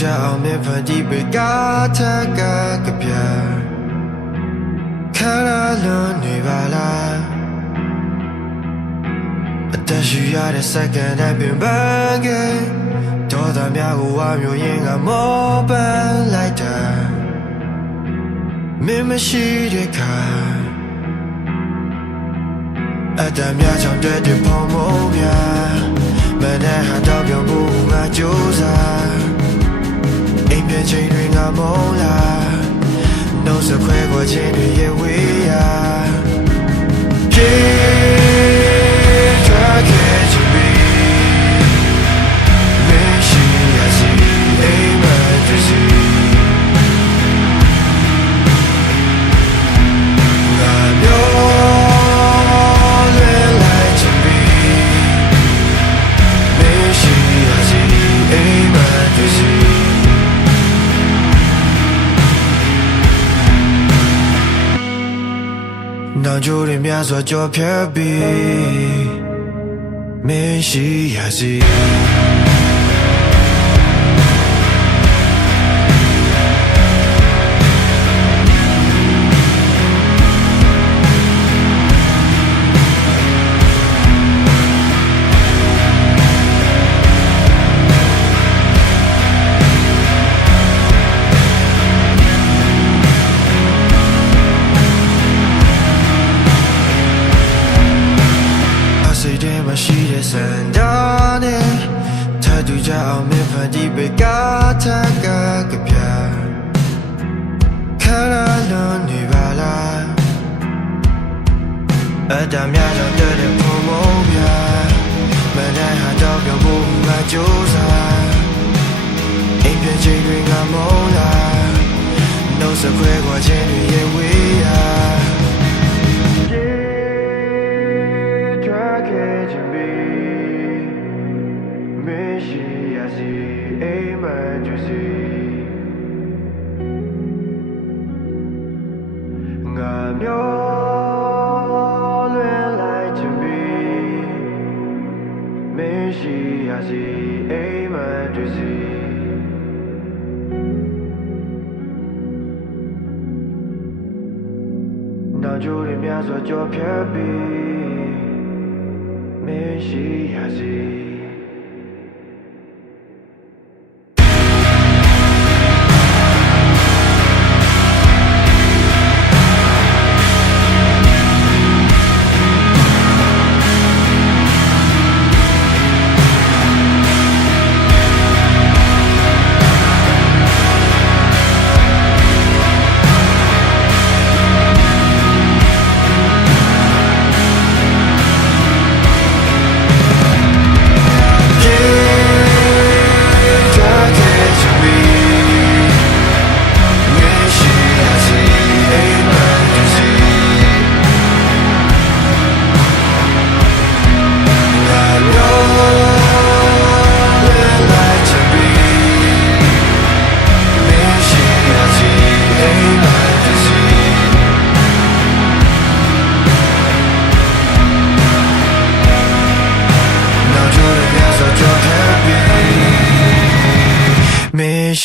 ကြအောင်မြဖန်တီးပေးကားထက်ကကပြခါရလွန်နေပါလားအသက်ရှူရတဲ့စက္ကန့်တိုင်းပင်ပန်းခဲ့ဒေါသများကိုဝါမျိုးရင်ကမောပန်းလိုက်တာမင်းမရှိတဲ့ခါအတမ်းများချောင်းတဲ့ဖုံမုံများမနဲ့ဟာတော့ပြောဖို့ငါကြိုးစားအိမ်ပြန်ချိန်တွေငါမုံလာနှုတ်ဆက်ခွဲကိုချင်းတွေရဲ့ဝေးရာပြေးထွက်ခဲ့ချင်ပြီမရှိရစီအိမ်မတွေ့စီငါမျိုးလွယ်လိုက်ချင်ပြီမရှိရစီအိမ်မတွေ့စီနောင်ကြိုးတွေများစွာကြော်ဖြတ်ပြီးမရှိရစီရှိတဲ့စံတော်နဲ့ထတူကြအောင်မြဖန်တီးပေးကားထက်ကကပြခါရလွန်နေပါလားအတမ်းများတော့တဲ့ဖုံမုံများမနဲ့ဟာတော့ပြောဖို့ငါကြိုးစားအိမ်ပြန်ချိန်တွေငါမုံလာနှုတ်ဆက်ခွဲခွာခြင်းတွေရဲ့ဝေးရာမရှိရစီအိမ်မတွေ့စီငါမျိုးလွယ်လိုက်ချင်ပြီမရှိရစီအိမ်မတွေ့စီနောက်ကြိုးတွေများစွာကြော်ဖြတ်ပြီးမရှိရစီ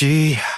she